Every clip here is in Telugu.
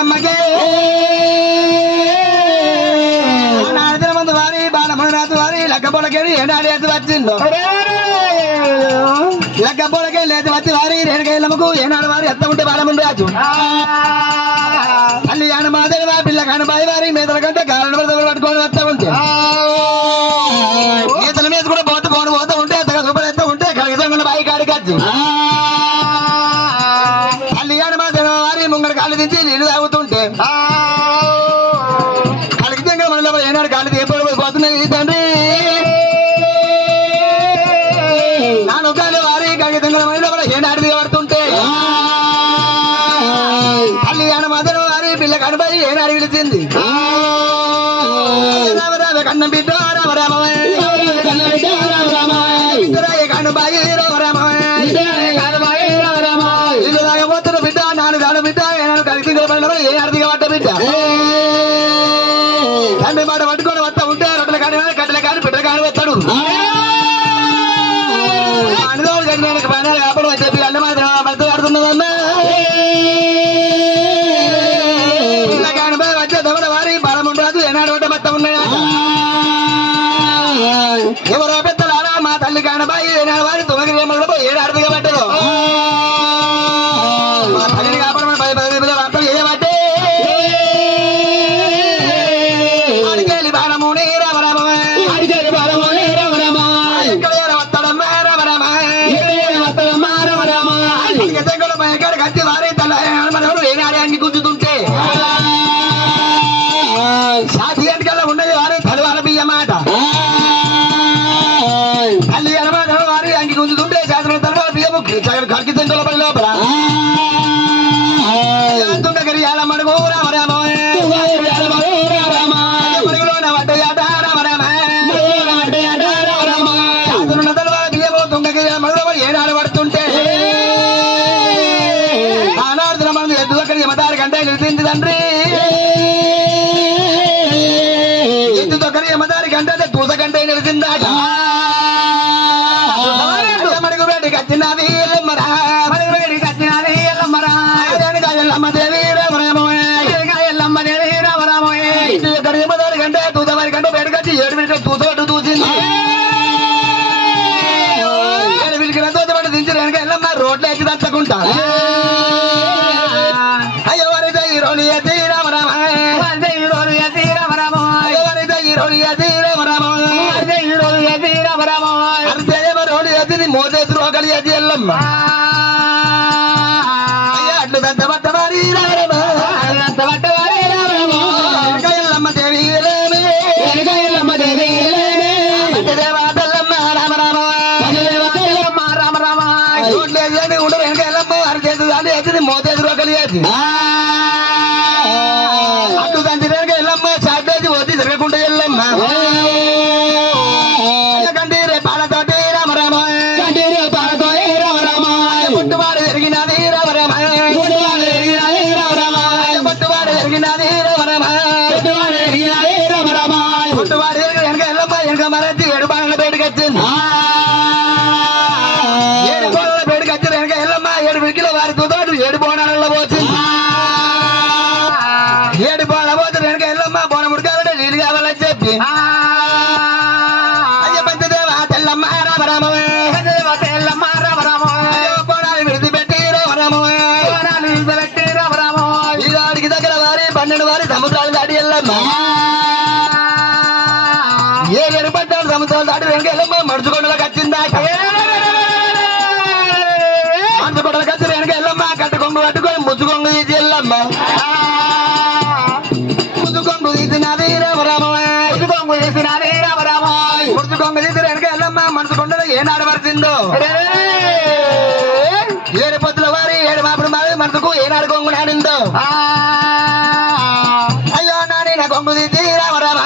ఎల్లమ్మకే నాదిన మందు వారి బాలమునరాజు వారి లగ్గబొలకేది ఏనాడేసి వచ్చిందో లగ్గబొలకే లేదు వచ్చి వారి రేణుక ఎల్లమ్మకు ఏనాడు వారి ఎత్త ఉంటే బాలముండు రాజు కళ్యాణ మాదేవి మా పిల్ల కానబాయి వారి మేతల కంటే కారణ పట్టుకొని వస్తా ఉంటే ఈతల మీద కూడా పోతూ ఉంటే ఎత్త ఉంటే కలిగిన బాయి కాడికి వచ్చి కళ్యాణ మాదేవి వారి ముంగడ కాళ్ళు దించి నీళ్లు తాగుతుంటే కలిగితే మనలో ఏనాడు కాళ్ళు ఎప్పుడు పోతున్నాయి తండ్రి నాను కాలు వారి కలిగితంగా మనలో ఏనాడు దిగబడుతుంటే కళ్యాణ మాదేవి వారి పిల్ల కానబాయి ఏనాడు పిలిచింది రామ రామ కన్నం బిడ్డ రామ రామ కానబాయి రామ రామ ఇల్లు తాగబోతున్న బిడ్డ నాలుగు దాని బిడ్డ ఏనాడు కలిసి ఏ అర్థిగా పడ్డ బిడ్డ తండ్రి మాట పట్టుకొని వస్తా ఉంటే రొట్టెలు కాని కట్టెలు కాని బిడ్డలు కాని వస్తాడు అనుభవం జరిగిన పైన కాపడం చెప్పి అన్న మాత్రం భర్త ఆడుతున్నదన్నా వచ్చే దొంగల వారి బలముండరాజు ఏనాడు ఒకటి మొత్తం ఉన్నాయా ఎవరో పెద్దలారా మా తల్లి కానబాయి ఏనాడు వారి తొమ్మిది ఏమో ఏడాడు దిగబట్టదు మా తల్లిని కాపాడమని 10 వార్తలు చేయబట్టే అడిగేలి బాలముని రామరామ వస్తాడమ్మా రామరామ కచ్చి వారి తల ఏనాడే అంగి గుంజుతుంటే సాధి అంటకల్లా ఉన్నది వారి తలవాల బియ్యమాట తల్లి అనమాట వారి అంగి గుంజుతుంటే శాస్త్రం తలవాల బియ్యము కడికి తింటుల పడి లోపల తుండగిరి మడుగు రామరామ మడుగులోన వడ్డయాట రామరామ శాస్త్రం తలవాల బియ్యము తుండగిరి మడుగులో ఏనాడు పడుతుంటే ఆనాడు మనం ఎద్దు దగ్గర యమదారి కంటే నిలిచింది తండ్రి ఎద్దు దగ్గర యమదారి కంటే దూస కంటే నిలిచిందాట మడుగు వేడికి వచ్చినది ఎల్లమ్మరా మడుగు వేడికి వచ్చినది ఎల్లమ్మరా ఎల్లమ్మదేవి ఎల్లమ్మదేవి రామరామోయ్ ఇంటి దగ్గర యమదారి కంటే దూస వారి కంటే వేడికి వచ్చి 7 మీటర్లు దూసోటు దూసింది 7 మీటర్ల దూస పట్టు దించి వెనక ఎల్లమ్మ రోడ్లు ఎక్కి తచ్చకుంటా అయ్యో వారి రోని ఎత్తి రామరామ మోసేసు రోగలి అది ఎల్లమ్మ అట్లు పెద్ద పట్టవారి ఎల్లమ్మ దేవి దేవాదల్లమ్మ రామరామ ఉండరు వెనక ఎల్లమ్మ అరిచేసు అది ఎత్తి మోసేసు రోగలి అది అట్లు తండ్రి వెనక ఎల్లమ్మ చాటేసి వద్ది తిరగకుండా ఎల్లమ్మ పాలతోటి రామరామ పుట్టువాడు జరిగినది రామరామ పుట్టువాడు జరిగినది రామరామ పుట్టువాడు వెనక ఎల్లమ్మ వెనక మరచి 7 బాణల బయటకు వచ్చింది 7 బోనాల బయటకు వచ్చింది వెనక ఎల్లమ్మ 7 వికిల వారి తోడు 7 బోనాలలో పోతుంది 7 బోనాల పోతుంది వెనక ఎల్లమ్మ బోనం ఉడకాలంటే నీళ్ళు కావాలని చెప్పి వారి సముద్రాలు దాటి వెళ్ళమ్మా 7 పట్టాలు సముద్రాలు దాటి వెనక వెళ్ళమ్మా మడుచుకొండలకు వచ్చిందా మడుచుకొండలకు వచ్చి వెనక వెళ్ళమ్మా కట్టుకొంగు పట్టుకొని ముచ్చుకొంగు తీసి వెళ్ళమ్మా ముచ్చుకొంగు తీసినది రామరామ ముచ్చుకొంగు తీసి వెనక వెళ్ళమ్మా మనసుకొండలో ఏనాడు పడుతుందో 7 పొద్దుల వారి 7 మాపుడు మావి మనసుకు ఏనాడు కొంగు నాడిందో అయ్యో నాని నా కొంగు తీసి రామరామ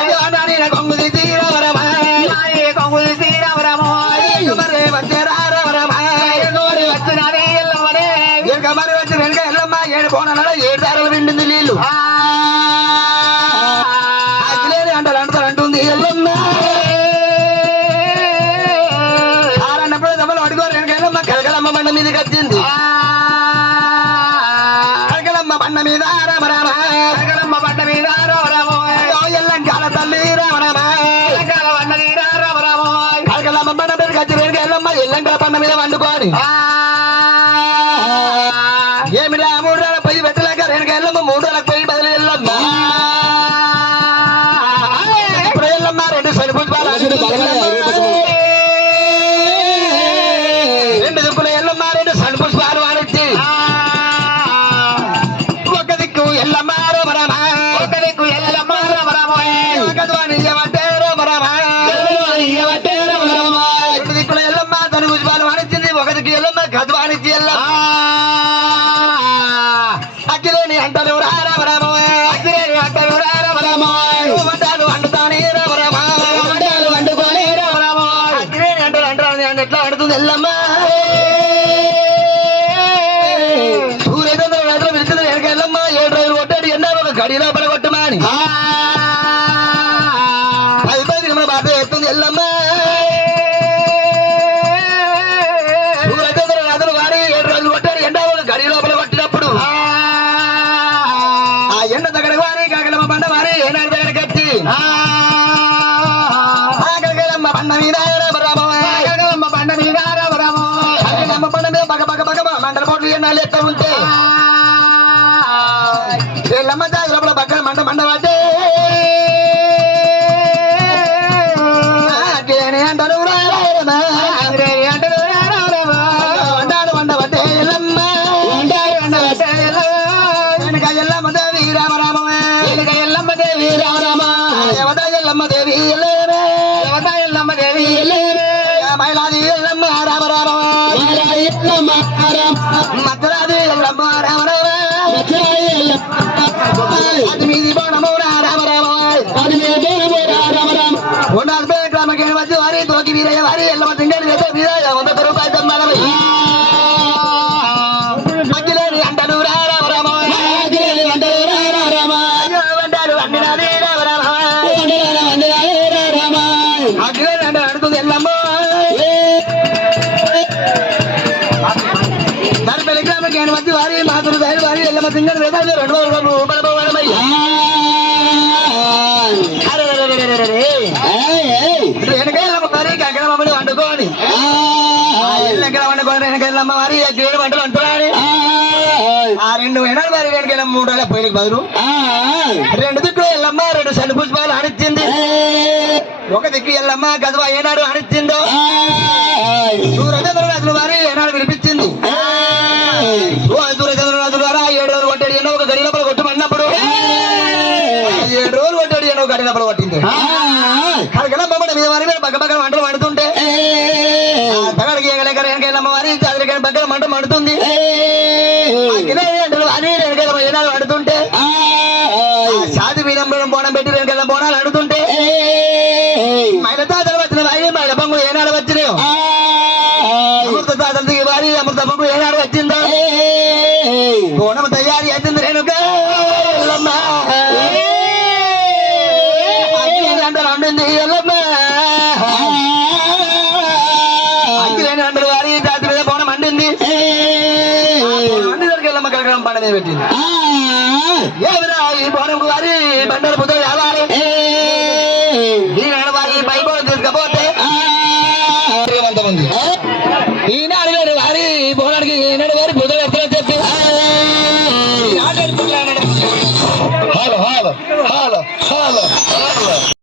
అయ్యో నాని నా కొంగు తీసి రామరామ వచ్చారా రామరామ మరి వచ్చి వెనక ఎల్లమ్మ 7 కోణాలలో 7 దారాలు విండింది నీళ్ళు అంటుంది ఎల్లమ్మ అన్నప్పుడు దెబ్బలు అడుగోరు వెనక ఎల్లమ్మ కలకలమ్మ బండ మీదకి వచ్చింది మీద రామ రామ కనకలమ్మ బండ మీద రామ రామ ఎల్లంకాల తల్లి రామ రామ ఎల్లంకాల బండ మీద రామ రామ కనకలమ్మ బండ మీద గచ్చి రేణుక ఎల్లమ్మ ఎల్లంకాల బండ మీద వండుకోని ఏమిరా 3 రోజుల పొయ్యి పెట్టలేక రేణుక ఎల్లమ్మ 3 రోజులకు పొయ్యి బదిలీ ఎల్లమ్మ ఇప్పుడు ఎల్లమ్మ 2 సరి పుష్పాలు 2 దిక్కుల ఎల్లమ్మ 2 సరి పుష్పాలు వాడిచ్చి ఒక దిక్కు ఎల్లమ్మ రామ రామ ఒక దిక్కు ఎల్లమ్మ రామ రామ గద్వాని ఏమంటే రామ రామ 2 దిక్కుల ఎల్లమ్మ సరి పుష్పాలు వాడిచ్చింది ఒక దిక్కు ఎల్లమ్మ గద్వానిచ్చి ఎల్లమ్మ అఖిలేని అంటారు రామ రామ అఖిలేని అంటారు రామ రామ వంటాలు వండుతానే రామ రామ వంటాలు వండుకోనే రామ రామ అఖిలేని అంటారు అంటారు ఎట్లా వండుతుంది ఎల్లమ్మ సూర్యచంద్ర రాత్రి పిలిచింది వెనక ఎల్లమ్మ 7 రోజులు కొట్టాడు ఎన్నో ఒక గడి లోపల కొట్టమని 10 దినముల బాధ ఎత్తుంది ఎల్లమ్మ సూర్యచంద్ర రాత్రులు వారి 7 రోజులు కొట్టాడు ఎండా ఒక గడి లోపల కొట్టినప్పుడు ఆ ఎండ దగ్గర వారి కాకలమ్మ బండ వారి ఏనాడు దగ్గర కట్టి కాకలమ్మ బండ మీద రామ రామ కాకలమ్మ బండ మీద రామ రామ కాకలమ్మ బండ మీద బగ బగ బగ మండల పోట్లు ఎన్నాళ్ళు ఎక్కడ ఉంటే ఎల్లమ్మ దాని లోపల బగ్గ మండ మండ పట్టే అంటారు వండాడు వండ పట్టే ఎల్లమ్మ వెనక ఎల్లమ్మ దేవి రామ రామ వెనక ఎల్లమ్మ దేవి రామ రామ దేవత ఎల్లమ్మ దేవి దేవత ఎల్లమ్మ దేవి మైలాది ఎల్లమ్మ రామ రామ మధ్యరాది ఎల్లమ్మ రామ రామ అది మీది బోనము రామ రామ ఉన్నది గ్రామకి వచ్చి వారి తోకి వీరయ్య వారి ఎల్లమ్మ తింగడి వీరయ్య 100 రూపాయలు తమ్మాలి మధ్యలేని అంటాడు రామ రామ అంటాడు అన్నినాది రామ రామ అగ్గిలేని అంటే అడుగుతుంది ఎల్లమ్మ దాని గ్రామకి వచ్చి వారి మాతృ సైడ్ వారి ఎల్లమ్మ తింగడి 200 రూపాయలు పోవాలమయ్యా వెనకెళ్ళమ్మ వారి గగ్గరమ్మని వండుకోని ఎల్లెక్కడ వండుకోని వెనకెళ్ళమ్మ వారి 7 వంటలు వంటురాని ఆ 2 ఎనాడు వారి వెనకెళ్ళమ్మ 3 రోజుల పొయ్యికి బదులు 2 దిక్కులు ఎల్లమ్మ 2 సరి పుష్పాలు అనిచ్చింది ఒక దిక్కు ఎల్లమ్మ గదవ ఏనాడు అనిచ్చిందో సూర్యచంద్రరాజులు వారి ఏనాడు వినిపించింది సూర్యచంద్రరాజుల ద్వారా 7 రోజులు కొట్టాడు ఎన్నో ఒక గడి లోపల కొట్టమన్నప్పుడు 7 రోజులు కొట్టాడు ఎన్నో గడి లోపల కొట్టింది కలకలమ్మ మీద వారి మీద బగ్గ బగ్గర మంటలు మండుతుంటే తగడికి ఎగలేక వెనకెళ్ళమ్మ వారి చదిరికని బగ్గర మంట మండుతుంది వారి వెనకెళ్ళమ్మ ఏనాడు అడుతుంటే షాది మీనం బోనం పెట్టి వెనకెళ్ళ బోనాలు అడుతుంటే మైల తాతలు వచ్చిన వారి మైల పొంగు ఏనాడు వచ్చినాయో అమృత తాతలు దిగి వారి అమృత పొంగు ఏనాడు వచ్చిందో బోనం తయారీ అవుతుంది రేణుక ఎల్లమ్మ అంటారు అంటుంది ఎల్లమ్మ అగ్గిలేని అంటారు వారి జాతి మీద బోనం అండింది అండి ఎల్లమ్మ కలకలం పండ మీద పెట్టింది ఏమిరా ఈ బోనంకు వారి బండలు పుత్రులు రావాలి ఈనాడు వారి బైబోలు తీసుకపోతే ఉంది ఈనాడు వారి బోనానికి ఈనాడు వారి పుత్రులు ఎత్తులు చెప్పి hello hello hello hello hello